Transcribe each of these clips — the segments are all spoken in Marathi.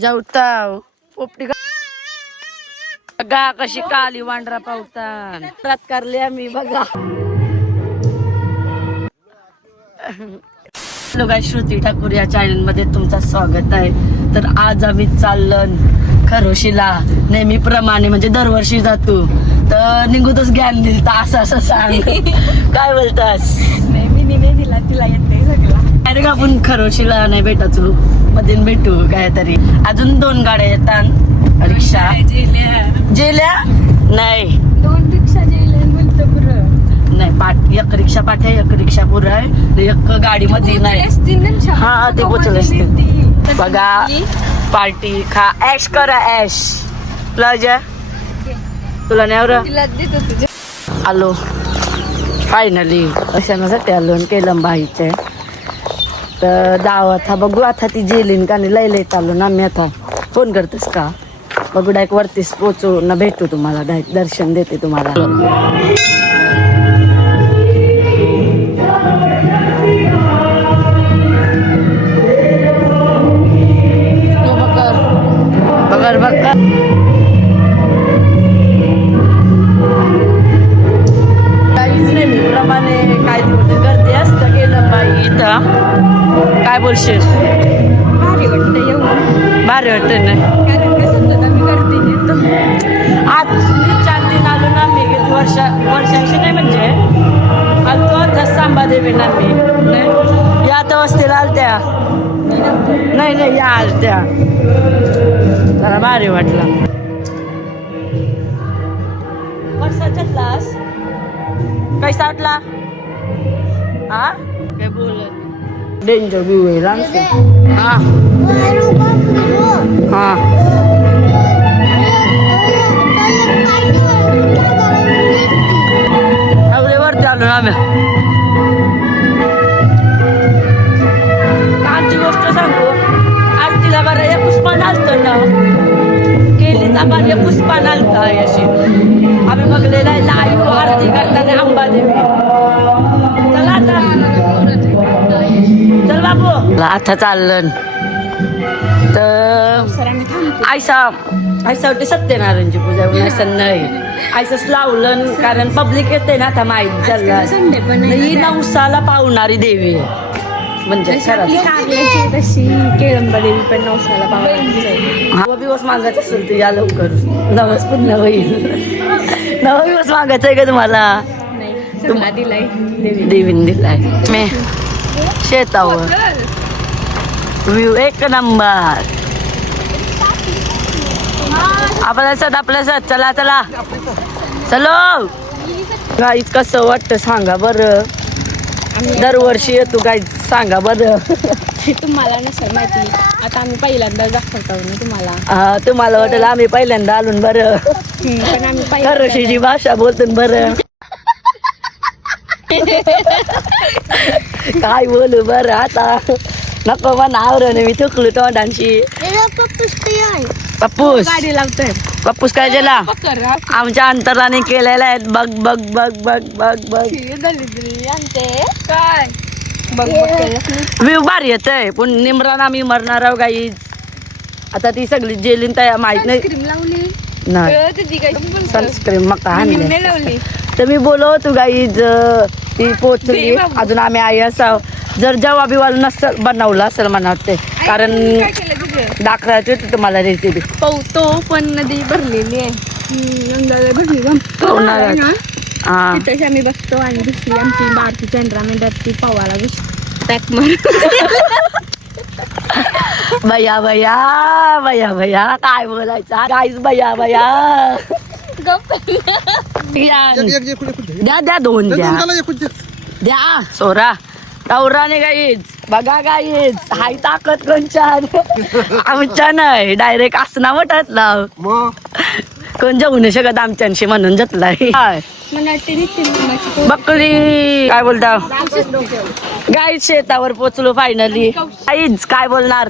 जाऊताव पोपटी बघा कशी काली वांढरा पावतात रात करले आम्ही बघा. लोक श्रुती ठाकूर या चॅनल मध्ये तुमचं स्वागत आहे. तर आज आम्ही चाललं खरोशीला नेहमीप्रमाणे म्हणजे दरवर्षी जातो तर निघूतच ज्ञान दिल तर असं सांग काय बोलतास. मी नाही दिला तिला येते सगळं अरे आपण खरोशीला नाही भेटायचो मध्ये भेटू काहीतरी. अजून 2 गाड्या येतात रिक्षा जेल्या नाही 2 रिक्षा जेले बोलतो पुरं नाही एक रिक्षा पाठे एक रिक्षा पुरं आहे एक गाडी मध्ये नाही. हा ते पोचले असते बघा. पार्टी खा ऐश करा ऐश तुला नाही आलो फायनली अशासाठी आलो केलं बाईचे तर दावत हा बघू आता ती जेलीन का नाही लय चालू ना मी आता फोन करतेस का बघू डायरेक्ट वरतीच पोचू ना भेटू तुम्हाला डायरेक्ट दर्शन देते तुम्हाला. बघर बघ काहीच नाही मी प्रमाणे काय दिवस गर्दी असतं केलं बाई इथं काय बोलशील. भारी वाटतं येऊन भारी वाटतं ना कारण कसं आम्ही गर्दी येतो आज 4 दिन आलो ना मी वर्षांशी नाही म्हणजे आलतो सांबादेवी ना मी नाही या आता वस्तीला आलत्या नाही या आलत्या जरा भारी वाटलं. वर्षाच्या क्लास कैसा वाटला हा काय बोलत डेंजर व्ह्यू आहे लांब हा हा नवरेवरती आलो ना आम्ही. आमची गोष्ट सांगू आरतीला बरं एक पुष्पान आलतं ना केलीचा पण एक पुष्पान आलता अशी आम्ही बघलेला लाईव्ह आरती करताना अंबादेवी. चला आता चल बाबू आता चाललं तर आयसावटी सत्यनारायणची पूजा असं नाही आयसच लावलं कारण पब्लिक येते ना आता माहीत झालं ही नवसाला पावणारी देवी म्हणजे कारल्याची तशी केळंबा देवी पण नवसाला पावणारी. हा दिवस मागायचं असेल तर या लवकर नवस पूर्ण होईल. 9 दिवस मागायचं आहे का तुम्हाला. तुम्हाला दिलाय देवीने दिलाय मी शेतावर व्ह्यू 1 नंबर. आपल्या साथ चला चला चलो गाईच कसं वाटतं सांगा बरं. दरवर्षी येतो गाईच सांगा बरं. तुम्हाला नसेल माहिती आता आम्ही पहिल्यांदा दाखवतो ना तुम्हाला. हा तुम्हाला वाटेल आम्ही पहिल्यांदा आलो बरं पण आम्ही खरोशीची भाषा बोलतो बरं काय बोलू बरं आता नको म्हणा आवरण मी थुकलो तोंडांची. पप्पूस गाडी लावतोय पप्पूस काय गेला आमच्या अंतराने केलेला आहे बघ बघ बघ बघ बघ बघ काय बघ व्ह्यू भारी येतय पण निमरान आम्ही मरणार आहो गाईज. आता ती सगळी जेलीन तया माहित लावली नाही सनस्क्रीम मग आणली लावली तर मी बोलव तू गाईज ती पोचली अजून आम्ही आई असाव जर जेव्हा बिवाल नसेल बनवलं असेल मला वाटते कारण दाखवायची होती तुम्हाला रेसिपी. पवतो पण नदी भरलेली आहे भरली तशी आम्ही बसतो आणि दुसरी आमची बारकी चंद्रामेंढरची पवाला पॅक मार. भैया भैया भैया भैया काय बोलायचा गाईज भैया भैया द्या द्या 2 द्या सोरा टवराने गाईज बघा गाईज हाय ताकद कोणच्यान आमच्या नाही डायरेक्ट असना वाटत लाव कोण जाऊ नाही शकत आमच्याशी म्हणून जतलाय. बकरी काय बोलता गाईज शेतावर पोचलो फायनली. गाईज काय बोलणार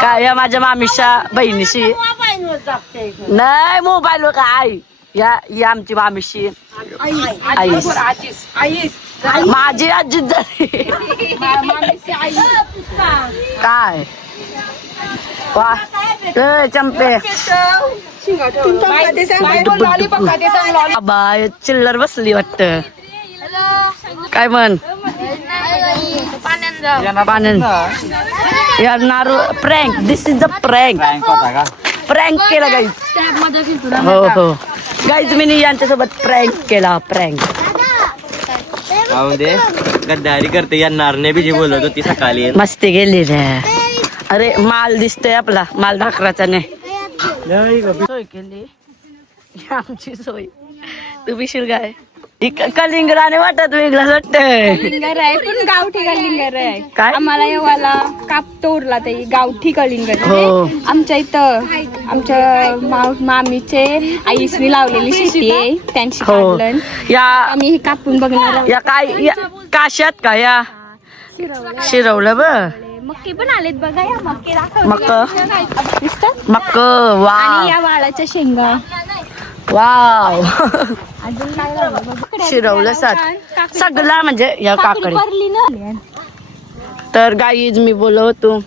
काय या माझ्या मामीच्या बहिणीशी नाही मोबाईल वर काय या आमची मामीशी आई माझी आजीच झाली काय वा चंपे बाबा चिल्लर बसली वाटत. काय म्हण पाण्यान यार नारू prank. This is a prank. Prank केला गाईज. हो हो गाईज मी यांच्यासोबत प्रँक केला. प्रँक दे गद्दारी करते या नारने बी जे बोलत होती सकाळी. मस्ती गेली रे. अरे माल दिसतोय आपला. माल ढाकराचा नाही. सोय केली आमची सोय. तू बिशील काय कलिंगडाने वाटत वेगळं वाटतंय. कलिंगर आहे पण गावठी कलिंगर आहे. काय? आम्हाला येवाला काप तोडला ते गावठी कलिंगर. हो. आमच्या इथं आमच्या मामीचे आईसनी लावलेली शेती आहे त्यांची हो काढलं. या आम्ही हे कापून बघणार आहोत. या काय या काशात का या शिरवलं ब मक्के पण आलेत बघा. या मक्के मक्क दिसतात. मक्क. आणि वाव या वाळाच्या शेंगा. वाव अजून काय लावलं बघा. शिरवलं सात सगळा म्हणजे या काकडी. भरली ना. तर गाईज मी बोलवतो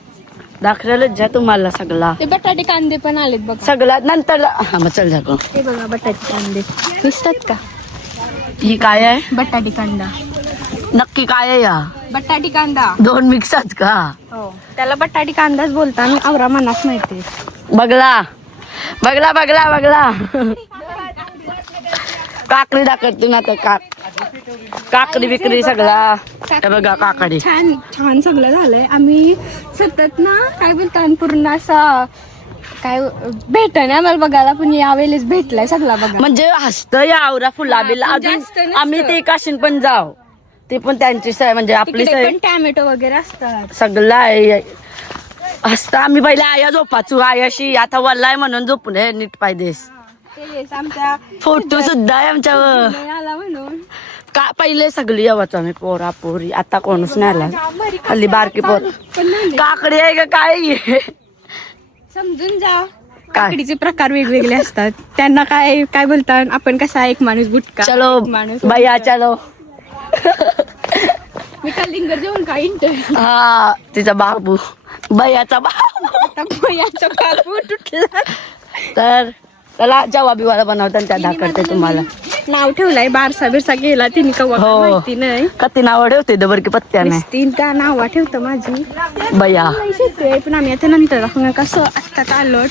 दाखवलंच जा तुम्हाला सगळा. ते बटाटे कांदे पण आलेत बघा. सगळा नंतर हा मग चल जातो. ते बघा बटाटे कांदे दिसतात का. ही काय आहे बटाटे कांदा. नक्की काय आहे या बटाटी कांदा. दोन मिक्सात का. हो त्याला बटाटी कांदाच बोलता. मी आवरा मनाच माहिती. बघला बघला बघला बघला काकडी दाखवते ना तर काकडी बिकडी सगळा. हे बघा काकडी. छान छान सगळं झालंय. आम्ही सतत ना काय बोलता पूर्ण असं काय भेट ना आम्हाला बघायला पण यावेळेस भेटलाय सगळा बघा. म्हणजे हसतं या आवरा फुला बिला. पण अजून जास्त नसतं. आम्ही ते काशीन पण जाऊ. ते पण त्यांची सय म्हणजे आपली तिकडे सय पण टॅमॅटो वगैरे असतात. सगळं आहे. हसतं आम्ही पहिले आया झोपाचू. आयाशी आता वल्लाय म्हणून झोपून हे नीट पाहिजेस. तेच आमच्या फोटो सुद्धा आहे आमच्यावर. नाही आला म्हणून का पहिले सगळी यावंच आम्ही पोरा पोरी. आता कोणच नाही आला. हल्ली बारकी पोर. पण नाही काकडी आहे का काय आहे? समजून जा. काय? काकडीचे प्रकार वेगवेगळे असतात. त्यांना काय काय बोलतात. आपण कसा एक माणूस गुटका चलो एक माणूस भैया चलो. मी कलिंगर जेवण काय इंटर हा तिचा बाबू भैयाचा बाबू. याचा काकू तुटला. तर चला जेव्हा बिवाला बनवतात त्या दाखवते तुम्हाला. नाव ठेवलंय बारसा बिरसा गेला तिने कवा हो. माहिती नाही. कती नाव ठेवते दबर की पत्त्याने तीन त्या नावा ठेवतं माझी. भैया. शेती आहे पण आम्ही आता नंतर दाखवणार. कसं आत्ता आलो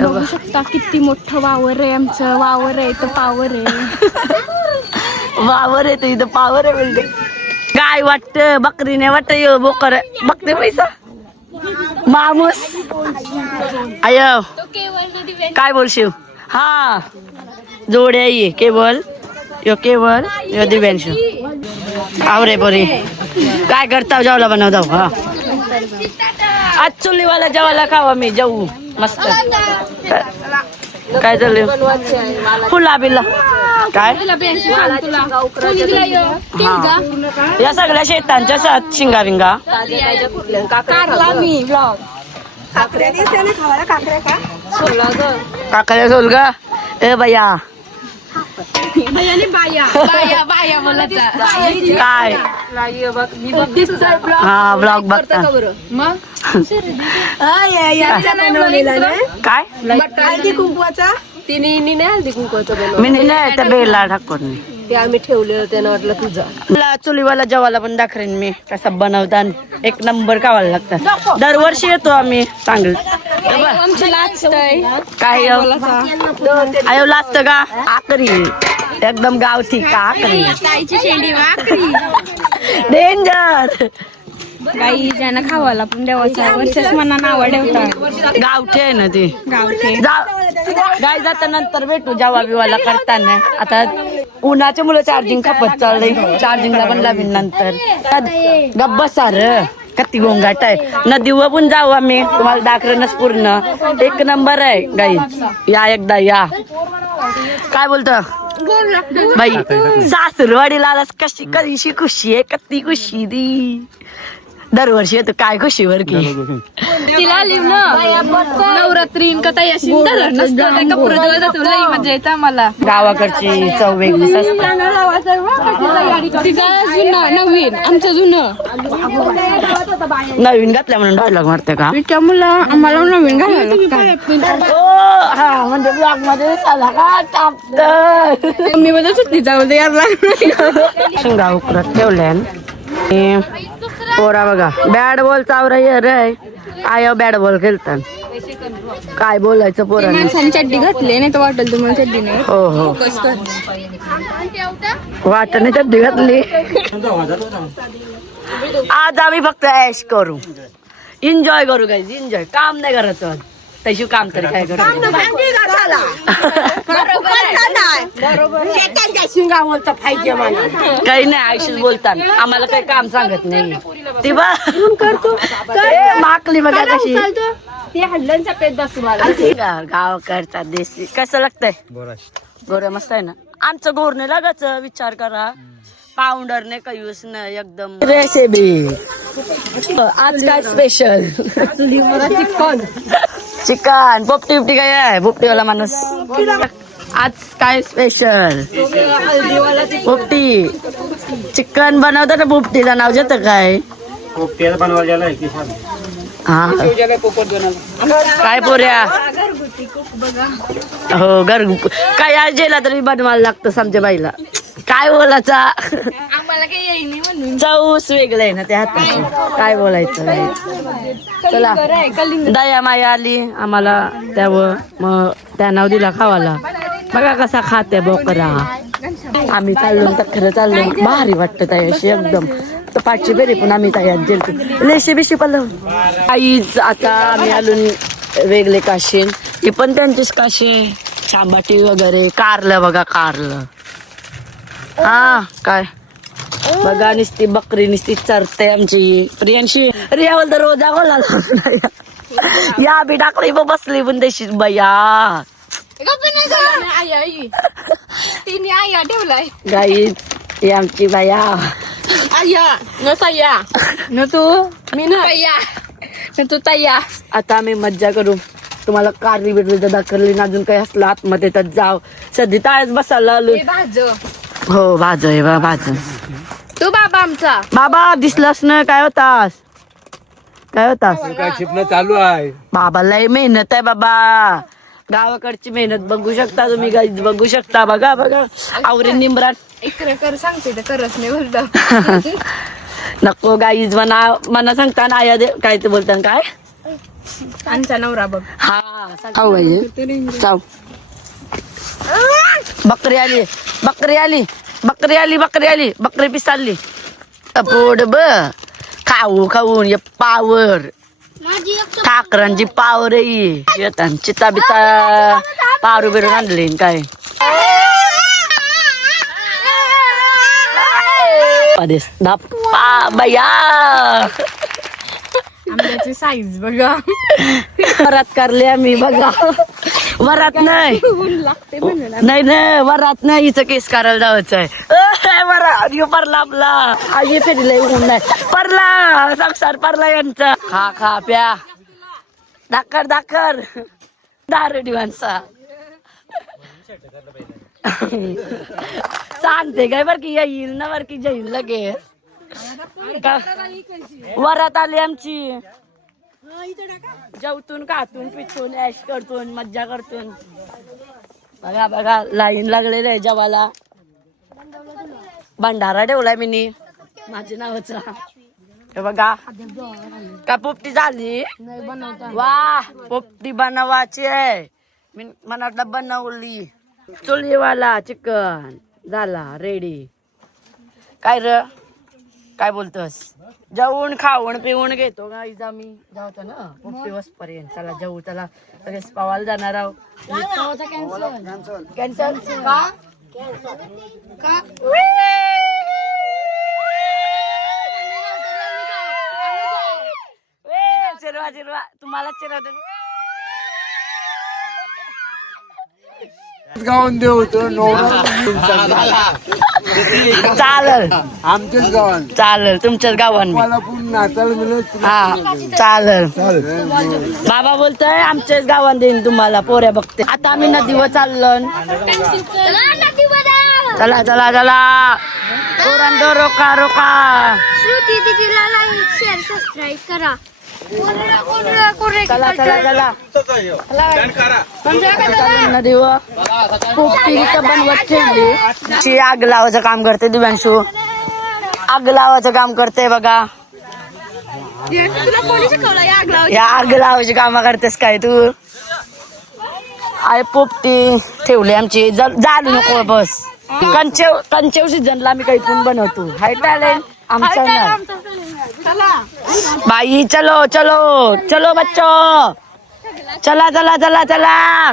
बघू शकता किती मोठं वावर आहे. आमचं वावर आहे तर पावर आहे. वावर येतो इथं पावर आहे म्हणजे गाय वाटत बकरीने वाटत बोकर बघते पैसा मामूस. आय काय बोलशील. हा जोड्या ये केवळ यो केवळ यो दिव्यांशू. आवरे पोरी काय करता जेवला बनवता. हा आज चुलीवाला जेवायला खावा मी जाऊ मस्त. काय चाललंय फुला बिला काय. हा या सगळ्या शेतांच्या सात शिंगा बिंगा. काकड्या सोल ग ए बया. काय हा ब्लॉग बघता काय कुंकवाचा तिने नाही हळदी कुंकवाचा मी नाही त्या बेला टाकून ते आम्ही ठेवलेलं त्यानं वाटलं तुझा. मला चुलीवाला जेवायला पण दाखवेन मी कसं बनवतात. एक नंबर खावायला लागतात. दरवर्षी येतो आम्ही चांगलं. काय आयो लाजत का आकरी एकदम गावठी का आकरी डेंजर. गाई ज्यांना खावाला पण देवाचा वर्षच मना नाव ठेवतात. गावठी आहे ना ते. गावठे गाय जाता नंतर भेटू जेव्हा बिवाला करताना. आता उन्हाच्या मुलं चार्जिंग खपत चाललंय. चार्जिंगला पण लावीन नंतर. गप्प सार कती गोंगाट आहे. नदीवर पण जाऊ आम्ही तुम्हाला दाखवणच पूर्ण. एक नंबर आहे गाई. या एकदा या. काय बोलतो बाई सासरवाडीला आलास कशी कशी खुशी आहे. कती खुशी दी दरवर्षी येतो काय खुशीवर की. तिला लिव ना नवरा रात्री कथा यशीन झालं नसतं त्या कपडे जातो लई मजा येतं आम्हाला. गावाकडची चव वेगळीच असते. तिचं जुनं नवीन आमचं जुनं नवीन घातल्या म्हणून डायलॉग मारते का? त्यामुळं आम्हाला नवीन घालायला हा म्हणजे ब्लॉग मध्ये साला का टाकत मी बघत होती जाऊ दे यार शिंगा उकरत ठेवल्या. पोरा बघा bat ball Chawra ray I bat ball खेळतात. काय बोलायचं पोरांनी. माणसाने चड्डी घातली नाही तर वाटेल तुम्हाला चड्डी नाही. हो हो वाटणे चड्डी घातली. आज आम्ही फक्त ऐश करू, एन्जॉय करू गाईज, एन्जॉय. काम नाही करायचं तशी काम तरी काय करू. काही नाही आयुष्य बोलतात आम्हाला काही काम सांगत नाही. ती बा माकली बघा कशी गावाकडचा देशी. कसं लागतंय गोर? मस्त आहे ना. आमचं गोर नाही लागायचं विचार करा. पावडर ने काही यूज नाही एकदम रेसिपी. आज काय स्पेशल? चिकन. पोपटी बिपटी काय आहे? पोपटीवाला माणूस. आज काय स्पेशल? पोपटी चिकन बनवतात ना. पोपटीला नाव देतं काय? हा काय पोऱ्या हो घरगुती काय आज जेला तरी बनवायला लागतं समजा बाईला. काय बोलायचा आम्हाला काही येईनी म्हणून चौस वेगळं आहे ना त्या हाताची. काय बोलायचं. चला दया माया आली आम्हाला त्यावर मग त्या नाव दिला खावाला. बघा कसा खाते बोकरा. आम्ही चाललो तर खरं चाललो भारी वाटतं त्याशी एकदम. तर पाचशे बेरी पण आम्ही तयार गेलतो लेशी बिशी पडलं. आईच आता आम्ही आलो वेगळे काशी. ही पण त्यांचीच काशी. चांबाटी वगैरे कारलं बघा कारलं. हा काय बघा नुसती बकरी नुसती चरते आमची प्रियांशी. रियावल तर रोज आगोला या बी टाकली बसली पण तशीच बया. तिने आया ठेवलाय गाईच ही आमची बाया. आया न साया न तू मी ना ताया न तू ताया. आता आम्ही मज्जा करू. तुम्हाला कारली बिरली दाखवली ना अजून काही असलं आतमध्ये तर जाव. सध्या ताळच बसायला आलो. भाज हो भाज आहे बा भाज. तू बाबा आमचा बाबा दिसलास ना. काय होतास? काय होतास? काय शिपणं चालू आहे. बाबा लय मेहनत आहे बाबा. गावाकडची मेहनत बघू शकता तुम्ही गाईज. बघू शकता बघा बघा आवरी निमराट. इकडे कर सांगते तर करत नाही बोलत. नको गाईज मना सांगता ना आया दे काय ते बोलता काय. आमचा नवरा बघ. हा चाव. बकरी आली बकरी आली बकरी आली बकरी आली बकरी पिसाली. पोड ब खाऊ खाऊन ये पावर ठाकरांची पावर आहे. चिता बिता पारू बिरून आणले काय. बया आंब्याची साईज बघा. वरात करले आम्ही बघा. वरात नाही लागते म्हणून नाही नाही वरात नाही. हिचं केस करायला जायचं आहे. वरात परला आपला आई फेरीला येऊन नाही परला संसार परला यांचा. खा खा प्या दाखर दाखर दारू दिवांचा सांगते काय बर की येईल ना बर की जाईल लगेच. वरात आली आमची. जेवतून खातून पितून ऐश करतून मज्जा करतून. बघा बघा लाईन लागलेलं आहे जेवाला. भंडारा ठेवलाय मी माझ्या नावाचा. हे बघा का पोपटी झाली. वा पोपटी बनवायची आहे. मी मनातला बनवली. चुलीवाला चिकन झाला रेडी. काय र काय बोलतोस? जेवून खाऊन पिऊन घेतो गाईज आम्ही. जाऊचं ना पोपटी वसपर्यंत. चला जाऊ चला लगेच पवायला जाणार आहोत. कॅन्सल का चिरवा चिरवा तुम्हाला चिरवते. गाऊन देऊ तो चालेल आमच्याच गावात चालेल तुमच्याच गावांनी मला पण नाचायला मिळत हा चालेल बाबा बोलतोय आमच्याच गावात देईन तुम्हाला पोऱ्या बघते आता आम्ही नदीवर चाललो चला चला चला पोरांनो रोका रोका श्रुती दीदीला लाईक शेअर सबस्क्राईब करा चला चला चला नदीवर पोपटी इथं बनवत ठेवली ती आग लावायचं काम करते दिव्यांशू आग लावायचं काम करते बघा या आग लावायची काम करतेस काय तू आय पोपटी ठेवली आमची जालू नको बस कंचेव सीझनला आम्ही काही पण बनवतो हाय टॅलेंट आमचा नाही बाई चलो चलो चलो बच्चो चला चला चला चला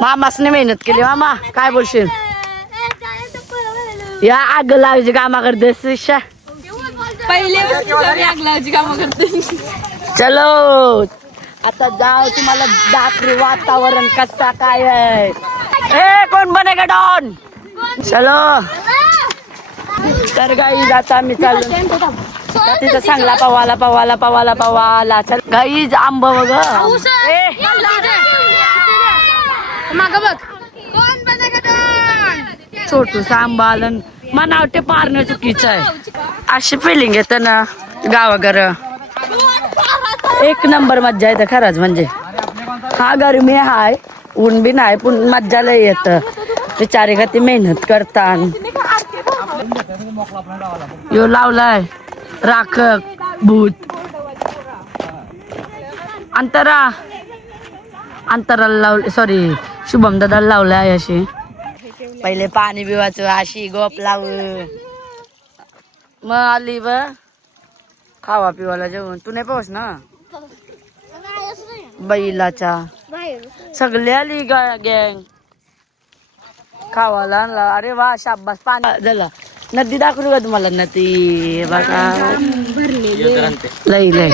मामासने मेहनत केली मामा काय बोलशील या आग लावायची कामा करतेस चलो आता जाऊ तुम्हाला दाखवू वातावरण कसा काय आहे ए कोण बनेगा डॉन चलो तर गाईज आता आम्ही चाललो तिथं सांगला पवाला पवाला पवाला पवाला चल गाईज आंब बघ छोटूसा आंबा आलं मनाव ते पारणं चुकीचं आहे अशी फिलिंग येतं ना गावागर एक नंबर मज्जा येते खरंच म्हणजे हा गरमी हाय ऊन बी नाही पण मज्जा लय येतं बिचारे का ती मेहनत करतात यो लावलाय राखक भूत अंतराला लावले सॉरी शुभम दादाला लावलाय अशी पहिले पाणी बिवायचं अशी गोप लाव मग आली ब खावा पिवाला जेवण तू नाही पाऊस ना बैलाच्या सगळे आली गँग खावाला आणला अरे वा शाबास पाणी झालं नदी दाखवू का तुम्हाला नदी बघा लई लई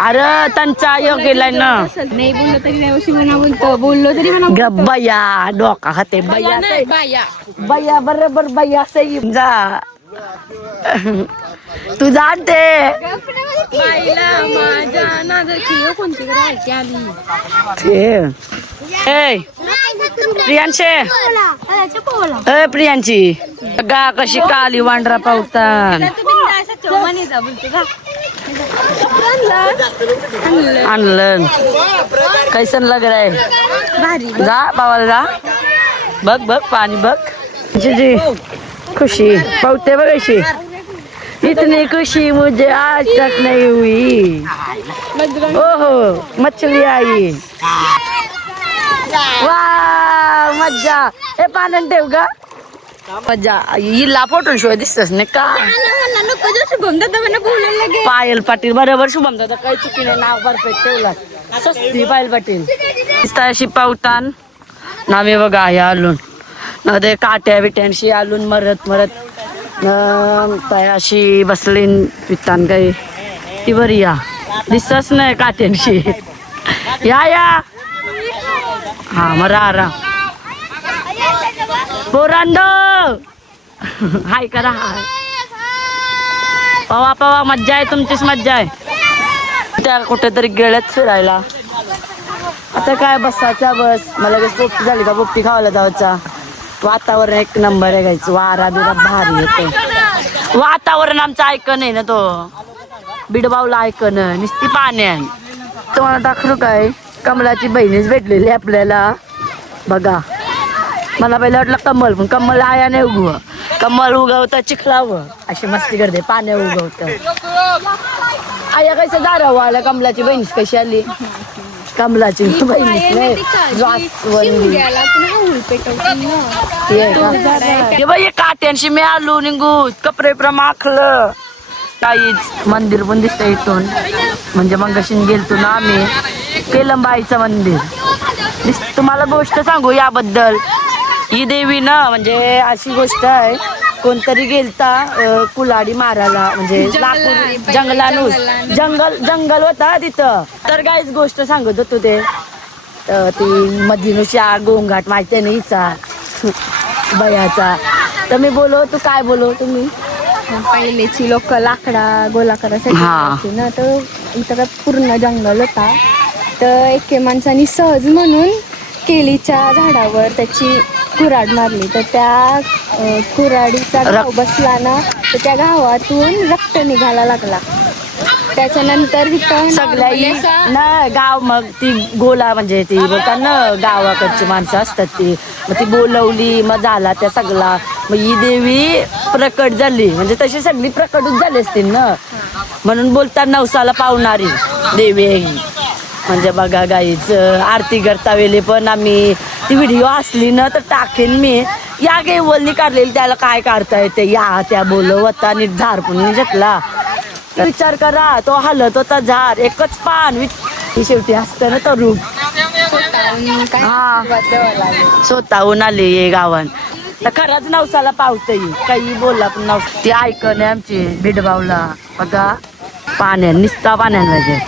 अरे त्यांचा योग गेलाय ना नाही बोललो तरी व्यवस्थित म्हणा बोलतो बोललो तरी म्हणा बया डोका खाते बया बया बरोबर बया सई जा तू जाणते प्रियांशे ए प्रियांची गा कशी काली वांढरा पावतात आणलं कैसन लग रहा है जा पावाला जा बघ बघ पाणी बघ जी खुशी पावते बघ अशी इतनी खुशी मुझे आज तक नहीं हुई ओहो मछली आई वा मज्जा हे पाण्यात ठेव का मज्जा हिला फोटो शिवाय दिसतच नाही का पायल पाटील बरोबर शुभम दादा काही चुकी नाही नाव परफेक्ट ठेवला सस्ती पायल पाटील अशी पावतान ना मी बघा हे आलून ना ते काट्या बिट्यांशी आलून मरत मरत अशी बसली पितान काही ती बरी या दिसतच नाही काट्यांशी या हा मरा पोरांनो हाय करा हाय पवा पवा मज्जा आहे तुमचीच मज्जा आहे त्या कुठेतरी गेल्यात फिरायला आता काय बसायचा बस मला लगेच पोपटी झाली का पोपटी खावायला जायचा वातावरण एक नंबर आहे गायचं वारा बिरा भारी येतो वातावरण आमचं ऐकन आहे ना तो बिडबावला ऐकन नुसती पाणी आहे तुम्हाला दाखवू काय कमलाची बहिणीच भेटलेली आपल्याला बघा मला पहिलं वाटलं कमल पण कमल आया नाही उगव कमल उगवतं चिखलावं अशी मस्ती करते पाण्या उगवतं आया कसं दारावं आलं कमलाची बहिणीच कशी आली कमलाची बहिणीच नाही काट्यांशी मी आलो निघूत कपडे प्रमाखलं काहीच मंदिर पण दिसतं इथून म्हणजे मंगशीन गेलतो ना आम्ही केलंबाईचं मंदिर तुम्हाला गोष्ट सांगू याबद्दल ही देवी ना म्हणजे अशी गोष्ट आहे कोणतरी गेलता कुलाडी मारायला म्हणजे लाकूड जंगल होता तिथं तर काहीच गोष्ट सांगत होतो ते तर ती मधीनुच्या गोंगाट माहिती नाही हिचा बयाचा. तर मी बोलो तू काय बोलो तुम्ही पहिलेची लोक लाकडा गोळा करायसाठी हा. जायची ना, तर इथं काय पूर्ण जंगल होता. तर एके माणसाने सहज म्हणून केळीच्या झाडावर त्याची कुऱ्हाड मारली. तर त्या कुऱ्हाडीचा घाव बसला ना, तर त्या घावातून रक्त निघायला लागला. त्याच्यानंतर इथं सगळ्या normally असा- ना गाव मग ती गोला म्हणजे ती बोलतात ना गावाकडची माणसं असतात ती, मग ती बोलवली मग झाला त्या सगळा. मग ही देवी प्रकट झाली म्हणजे तशी सगळी प्रकटच झाली असतील ना, म्हणून बोलतात नवसाला पावणारी देवी आहे ही. म्हणजे बघा गाईच आरती करता वेळी पण आम्ही ती व्हिडिओ असली ना तर टाकेन मी. या गेवलनी काढलेली त्याला काय काढता येते, या त्या बोलवता नीट झार पण घेतला. तर विचार करा तो हलत होता झाड एकच पान शेवटी असतं ना तो रूप. काय हा. आशीर्वाद द्यावा लागेल. स्वतःहून आले ये गावात. तर खरंच नवसाला पावतही काही बोलला पण नवस ती ऐकणे आमची बिडबावला बघा पाण्यात निसता पाण्यामध्ये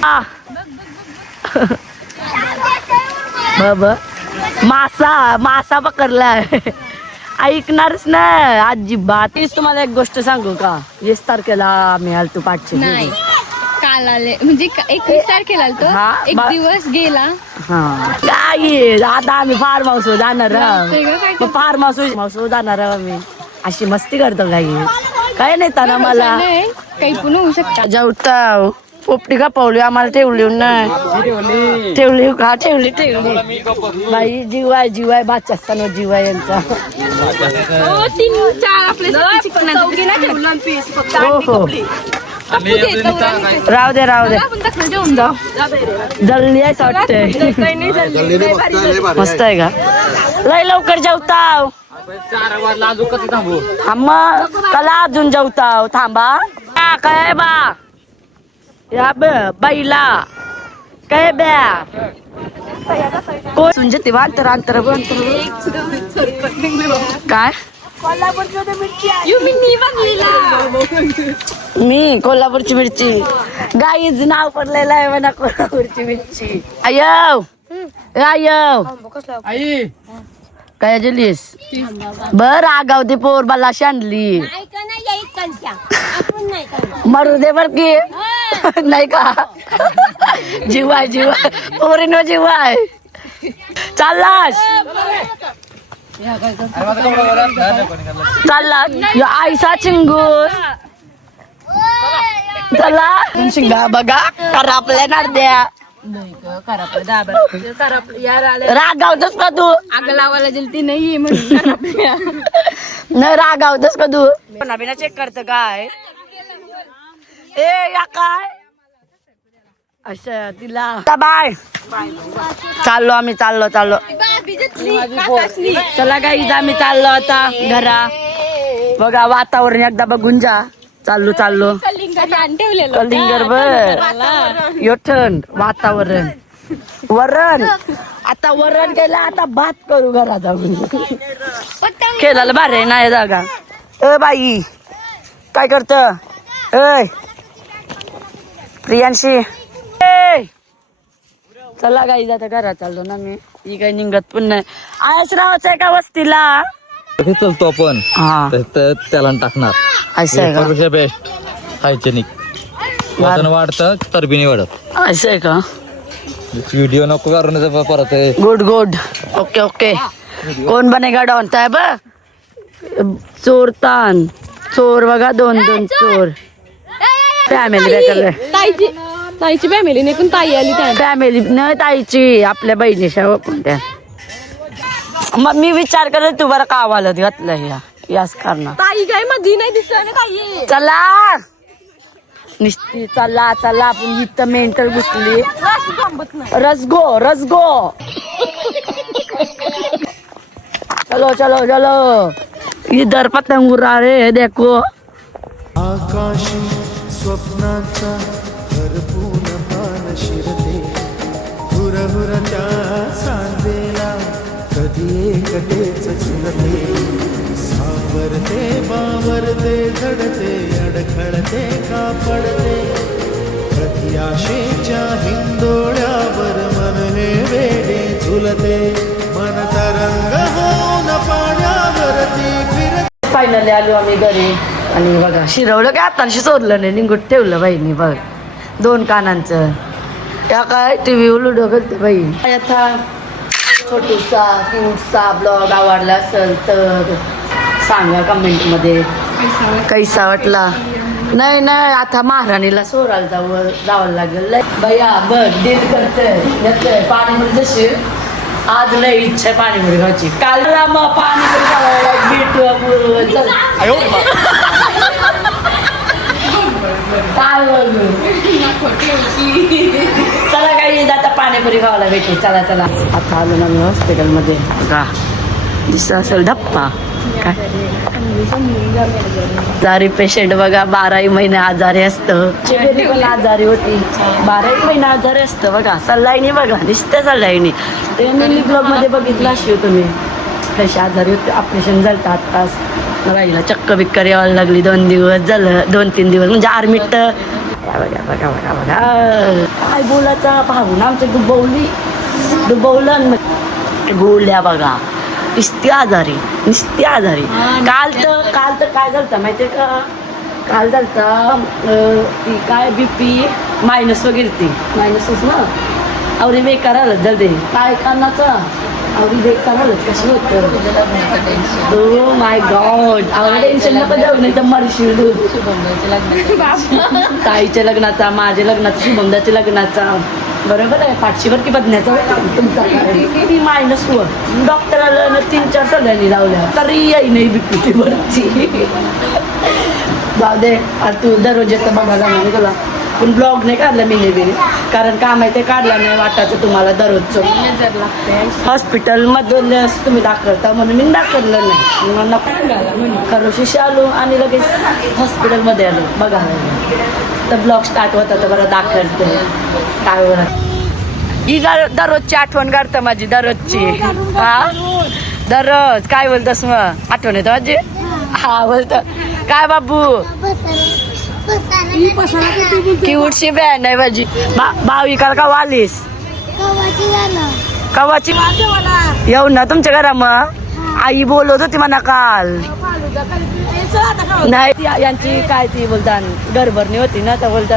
मासा मासा पकडलाय. ऐकणारच ना अजिबात. तीच तुम्हाला एक गोष्ट सांगू का, 20 तारखेला आम्ही आलतो पाठचे. नाही, काल आले म्हणजे 21 तारखेला आलतो. हा, एक दिवस गेला. हा काय आता आम्ही फार्म हाऊस जाणार ते गं काय आहोत. फार्म हाऊस जाणार आहोत आम्ही. अशी मस्ती करतो काही काय नाही ताना मला नाही, काही पण होऊ शकतं. जेवता पोपटी का पावली आम्हाला ठेवली नाही ठेवली का ठेवली बाई जीवाय जीवाय बाच असताना जीवाय यांचा. हो हो राहू दे राहू दे जल्दी आहे वाटतंय. मस्त आहे का लय लवकर जेवताव थांबा कला अजून जेवताव थांबा. काय बा या बाईला काय ब्या कोण म्हणजे ते अंतर अंतर काय मी कोल्हापूरची मिरची गाईच नाव पडलेलं आहे म्हणा कोल्हापूरची मिरची. आयव आयव काय जेलीस बर आगावते पोर बलाशी आणली मरू दे बर की नाही का जीवाय जीवाय पोरीनो जीवाय चाललास चालला आयसा चिंगूर चला शिंगा बघा करापल्या नारद्या रागावतोस का तू लावायला जलती नाही म्हणून न रागावतोस का तू बिना चेक करत काय ए या काय असं तिला बाय चाललो आम्ही चाललो चला गाईज आम्ही चाललो आता घरा. बघा वातावरण एकदा बघून जा. चाललो कलिंगर बर योठण वातावरण वरण आता वरण केलं आता भात करू घरा जाऊन केलं बारे नाही जागा. ए बाई काय करत ए प्रियांशी चला गाई जाता घरात चाललो ना मी. ही काही निघत पण नाही. आयस रावायचं आहे का वस्तीला चलतो आपण हा त्याला टाकणार असं आहे का बेस्ट हायजेनिक वजन वाढतं चरबी नाही वाढत. असं आहे का व्हिडिओ नको करून परत गुड गुड ओके ओके. कोण बनेगा डॉन साहेब चोर तान चोर बघा 2 चोर फॅमिली ताईची फॅमिली नाही पण ताई आली त्या फॅमिली न ताईची आपल्या बहिणीच्या कोणत्या. मग मी विचार करत तू बरं का वालत घातलं याच करणार ताई काय मधी नाही दिसलं ताई चला निश्चित चला चला आपण इथं मेंटल घुसली रसगो चलो चलो चलो इधर पतंग उड़ा रे देखो. आकाशी स्वप्नाचा भरपूर पान शिरते हुरहुरच्या सांजेला कधी एकटेच झुलते सावरते बावरते झडते अडखळते का पडते कधी आशेच्या हिंदोळ्यावर मन हे वेडे फायनली आलो आम्ही घरी आणि बघा शिरवलं काय आताशी सोडलं नाही निघून ठेवलं बाईनी बघ 2 कानांचं त्या काय टी व्ही लुडो करते बाई आता छोटूसा क्यूटसा ब्लॉग आवडला असेल तर सांगा कमेंटमध्ये कैसा वाटला. नाही आता महाराणीला सोराला जावं लागेल भैया बघ डील करते पाणीपुरी जशी आज लय इच्छा आहे पाणीपुरी खायची काल मग पाणीपुरी खायला भेटू काय बोलू चला काही आता पाणीपुरी खावायला भेटू चला आता आलो ना मी हॉस्पिटलमध्ये का दिसत असेल धप्पा काय आजारी पेशंट बघा 12 महिने आजारी असतं चिबेरी पण आजारी होती 12 महिने आजारी असतं बघा सल्लाईनी बघा नुसत्या सल्लाईनी ते मी ब्लॉगमध्ये बघितलं अशी तुम्ही कशी आजारी होते ऑपरेशन झालं आत्ताच राहिला चक्क बिक्कर यावं लागली 2 दिवस झालं 2-3 दिवस म्हणजे आर्मीत बघा काय बोलायचा भाऊन आमचं डुबवलं बोलल्या बघा नुसती आजारी काल तर काय झालं माहितीये का काल झालं ती काय BP मायनस वगैरे ती मायनसच ना आवरी बेकार आलं जल्दी काय कानाचं आवरी बेकार आलं कशी होतं oh my God Awade tension नको जाऊ नाही तर मरशील तू ताईच्या लग्नाचा माझ्या लग्नाचा शुभमदाच्या लग्नाचा बरोबर आहे पाठशीवर की बदण्याचा तुमचा ती -वर डॉक्टर आलं ना 3-4 सगळ्यांनी लावल्या तरी येई नाही BP वरची जाऊ दे तू दररोज येतं बघायला नाही तुला पण ब्लॉग नाही काढला मी नेहमी कारण का माहिती काढला नाही वाटायचं तुम्हाला दररोजचं हॉस्पिटलमधून तुम्ही दाखवता म्हणून मी दाखवलं नाही खरोशीशी आलो आणि लगेच हॉस्पिटलमध्ये आलो बघायला तर ब्लॉग स्टार्ट होता तर बरं दाखवते काय बरं ही दररोजची आठवण काढतं माझी दररोजची हा दररोज काय बोलतस मग आठवण येतं माझी हा बोलतं काय बाबू क्यूटशी बॅन आहे माझी भाविकाला का वालीस कवाची येऊ ना तुमच्या घरा मग आई बोलत होती म्हणा काल नाही यांची काय ती बोलतात गडबडणी होती ना तर बोलता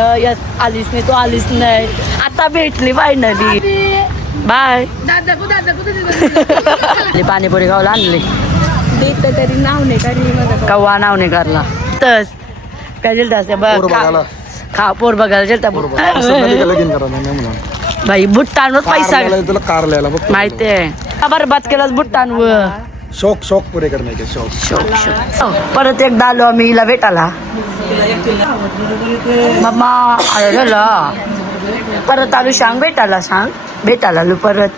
आलीस नाही तू आलीस नाही आता भेटली फायनली बाय पाणीपुरी खायला आणली तरी नाव नाही काढली कव्वा नाव नाही करला तस काय जेलता बघ खा पोर बघायला जेलता भाई बुट्टांवर पैसा माहितीये बरबाद केलास बुट्टांवर शौक पुरे करण्याचे शौक परत एकदा आलो आम्ही हिला भेटायला मम्मा परत आलो भेटायला आलो परत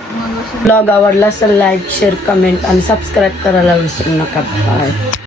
ब्लॉग आवडला असेल लाईक शेअर कमेंट आणि सबस्क्राईब करायला विसरू नका. बाय.